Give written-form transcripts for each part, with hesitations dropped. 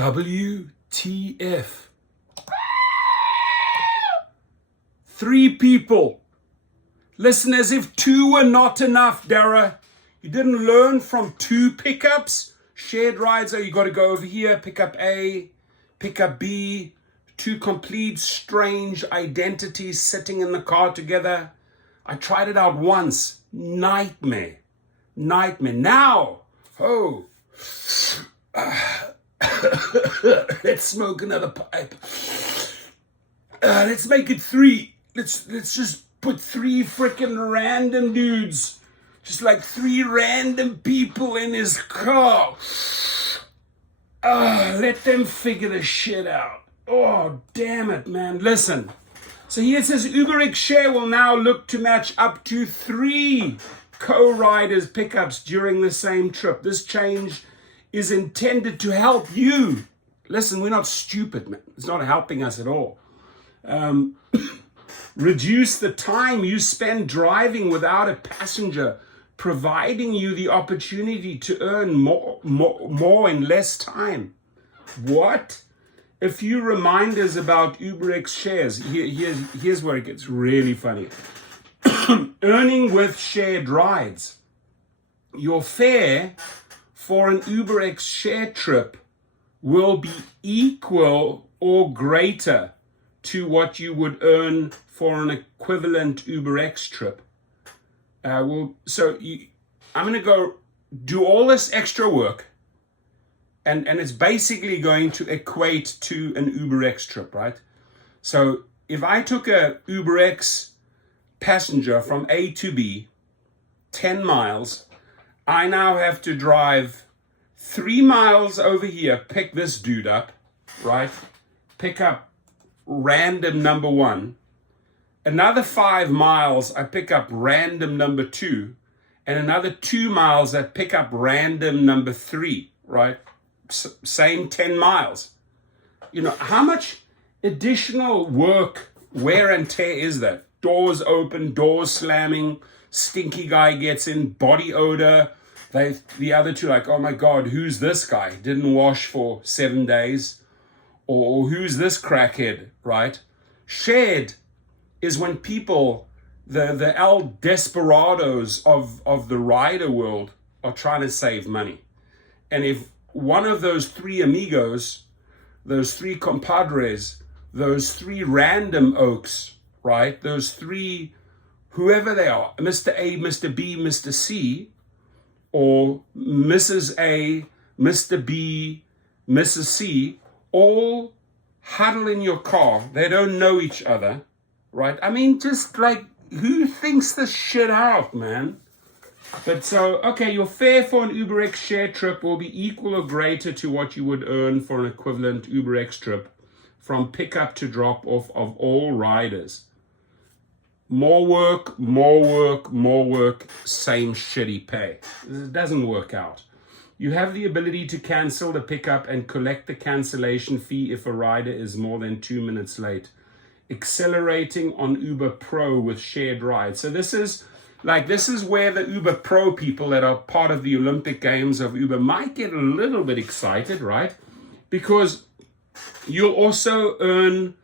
WTF. 3 people. Listen, as if 2 were not enough, Dara. You didn't learn from 2 pickups? Shared rides, you got to go over here, pick up A, pick up B. 2 complete strange identities sitting in the car together. I tried it out once. Nightmare. Now, let's smoke another pipe. Let's make it 3. Let's just put 3 freaking random dudes, just like 3 random people in his car. Let them figure the shit out. Oh, damn it, man. Listen. So here it says UberX Share will now look to match up to 3 co-riders pickups during the same trip. This change is intended to help you. Listen, we're not stupid, man. It's not helping us at all. Reduce the time you spend driving without a passenger, providing you the opportunity to earn more in less time. What? A few reminders about UberX Shares. Here's where it gets really funny. Earning with shared rides. Your fare for an UberX Share trip will be equal or greater to what you would earn for an equivalent UberX trip. I'm going to go do all this extra work, and it's basically going to equate to an UberX trip, right? So if I took a UberX passenger from A to B, 10 miles, I now have to drive 3 miles over here, pick this dude up, right? Pick up random number 1. Another 5 miles, I pick up random number 2. And another 2 miles, I pick up random number 3, right? Same 10 miles. You know, how much additional work, wear and tear is that? Doors open, doors slamming, stinky guy gets in, body odor. The other 2 like, oh my God, who's this guy? Didn't wash for 7 days. Or who's this crackhead, right? Shared is when people, the El Desperados of the rider world are trying to save money. And if one of those 3 amigos, those 3 compadres, those 3 random oaks, right? Those 3, whoever they are, Mr. A, Mr. B, Mr. C, or Mrs. A, Mr. B, Mrs. C, all huddle in your car. They don't know each other, right? I mean, just like, who thinks this shit out, man? But so, okay, your fare for an UberX Share trip will be equal or greater to what you would earn for an equivalent UberX trip from pickup to drop off of all riders. More work, same shitty pay. It doesn't work out. You have the ability to cancel the pickup and collect the cancellation fee if a rider is more than 2 minutes late. Accelerating on Uber Pro with shared rides. So this is where the Uber Pro people that are part of the Olympic Games of Uber might get a little bit excited, right? Because you'll also earn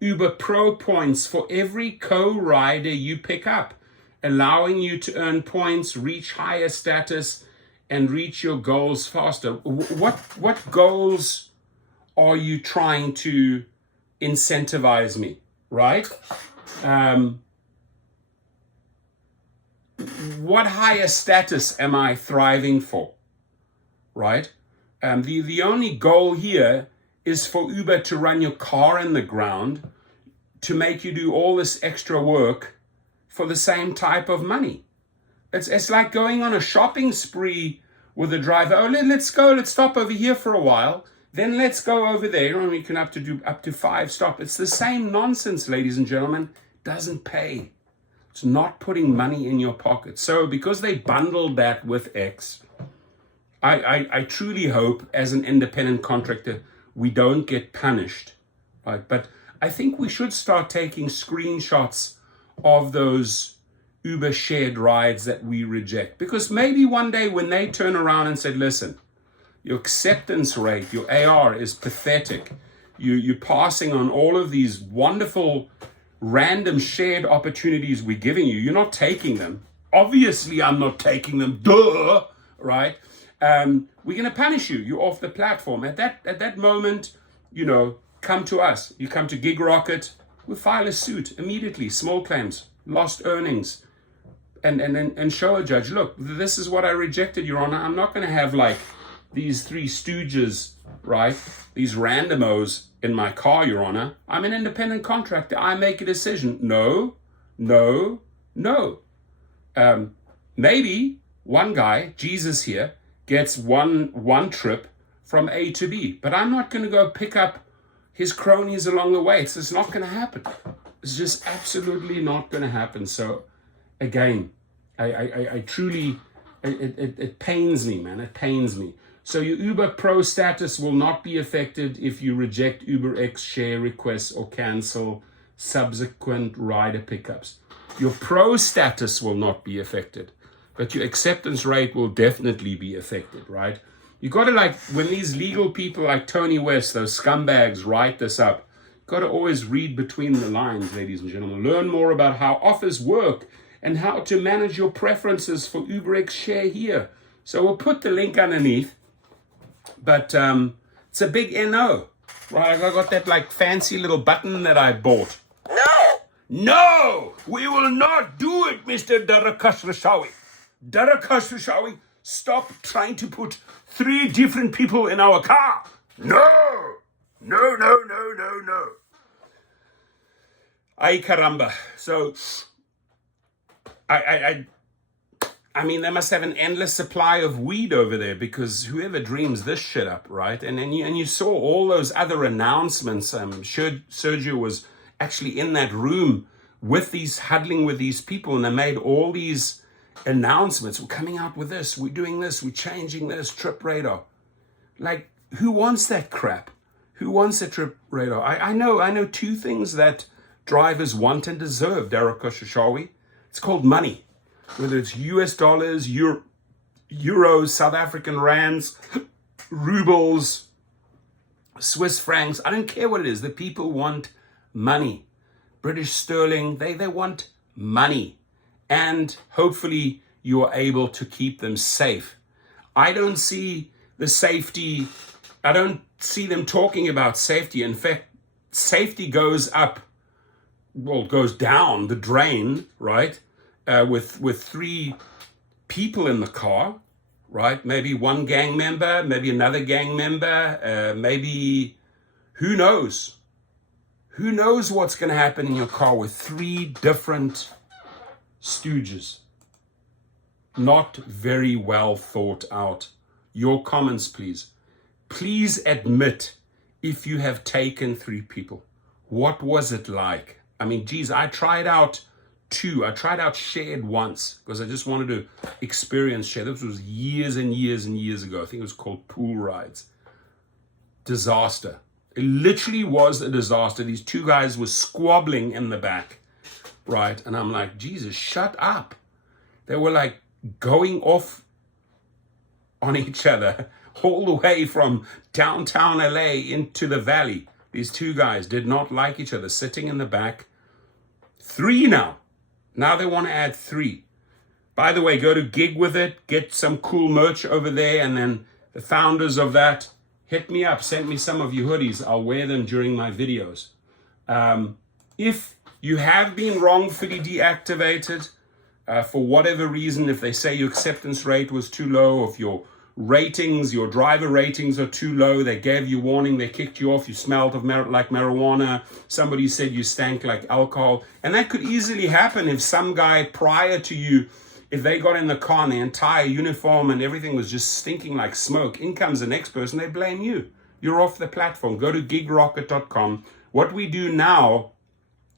Uber Pro points for every co-rider you pick up, allowing you to earn points, reach higher status, and reach your goals faster. What goals are you trying to incentivize me, right? What higher status am I thriving for, right? The only goal here is for Uber to run your car in the ground to make you do all this extra work for the same type of money. It's like going on a shopping spree with a driver. Oh, let's stop over here for a while. Then let's go over there, and we can do up to 5 stops. It's the same nonsense, ladies and gentlemen. Doesn't pay. It's not putting money in your pocket. So because they bundled that with X, I truly hope as an independent contractor, we don't get punished, right? But I think we should start taking screenshots of those Uber shared rides that we reject. Because maybe one day when they turn around and said, listen, Your acceptance rate, your AR is pathetic. You're passing on all of these wonderful random shared opportunities we're giving you. You're not taking them. Obviously, I'm not taking them. Duh, right? We're going to punish you. You're off the platform. At that moment, come to us. You come to Gig Rocket. We'll file a suit immediately. Small claims, lost earnings, and show a judge, look, this is what I rejected, Your Honor. I'm not going to have like these three stooges, right? These randomos in my car, Your Honor. I'm an independent contractor. I make a decision. No. Maybe one guy, Jesus here, gets one trip from A to B, but I'm not going to go pick up his cronies along the way. It's just not going to happen. It's just absolutely not going to happen. So again, I truly, it pains me, man. It pains me. So your Uber Pro status will not be affected if you reject UberX share requests or cancel subsequent rider pickups. Your Pro status will not be affected, but your acceptance rate will definitely be affected, right? You got to, like, when these legal people like Tony West, those scumbags, write this up, you got to always read between the lines, ladies and gentlemen. Learn more about how offers work and how to manage your preferences for UberX share here. So we'll put the link underneath. But it's a big NO, right? I got that like fancy little button that I bought. No, we will not do it, Mr. Darakash Rashawi. Darakash Rashawi, stop trying to put 3 different people in our car. No. Ay caramba. So, I mean, they must have an endless supply of weed over there, because whoever dreams this shit up, right? And you saw all those other announcements. Sergio was actually in that room huddling with these people, and they made all these announcements. We're coming out with this. We're doing this. We're changing this. Trip radar. Like, who wants that crap? Who wants a trip radar? I know 2 things that drivers want and deserve, Derek Koshashawi. It's called money. Whether it's US dollars, euros, South African rands, rubles, Swiss francs, I don't care what it is. The people want money. British sterling, they want money. And hopefully you are able to keep them safe. I don't see the safety. I don't see them talking about safety. In fact, safety goes down the drain, right? With 3 people in the car, right? Maybe one gang member, maybe another gang member, maybe, who knows? Who knows what's going to happen in your car with 3 different stooges? Not very well thought out. Your comments, please. Please admit if you have taken 3 people. What was it like? I mean, geez, I tried out 2. I tried out shared once because I just wanted to experience shared. This was years and years and years ago. I think it was called Pool Rides. Disaster. It literally was a disaster. These 2 guys were squabbling in the back, right? And I'm like, Jesus, shut up. They were like going off on each other all the way from downtown LA into the valley. These 2 guys did not like each other, sitting in the back. 3 now. Now they want to add 3. By the way, go to Gig with it, get some cool merch over there, and then the founders of that, hit me up, send me some of your hoodies. I'll wear them during my videos. If you have been wrongfully deactivated, for whatever reason, if they say your acceptance rate was too low, or if your ratings, your driver ratings are too low, they gave you warning, they kicked you off, you smelled like marijuana, somebody said you stank like alcohol, and that could easily happen if some guy prior to you, if they got in the car and the entire uniform and everything was just stinking like smoke, in comes the next person, they blame you. You're off the platform. Go to gigrocket.com. What we do now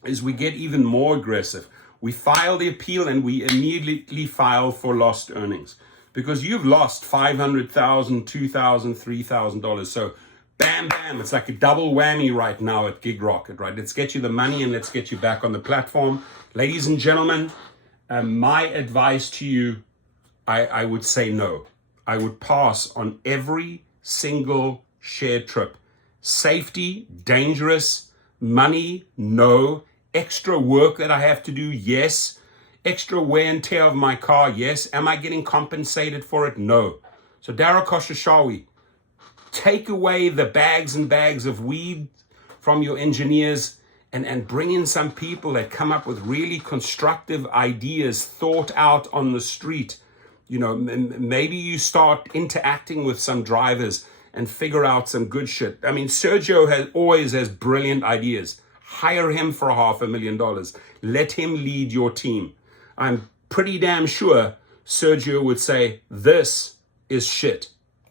is we get even more aggressive. We file the appeal and we immediately file for lost earnings. Because you've lost $500,000, $2,000, $3,000. So bam, bam, it's like a double whammy right now at Gig Rocket, right? Let's get you the money and let's get you back on the platform. Ladies and gentlemen, my advice to you, I would say no. I would pass on every single share trip. Safety, dangerous. Money, no. Extra work that I have to do, yes. Extra wear and tear of my car, yes. Am I getting compensated for it? No. So Dara Koshashawi, take away the bags and bags of weed from your engineers and bring in some people that come up with really constructive ideas thought out on the street. You know, maybe you start interacting with some drivers and figure out some good shit. I mean, Sergio always has brilliant ideas. Hire him for $500,000. Let him lead your team. I'm pretty damn sure Sergio would say, this is shit.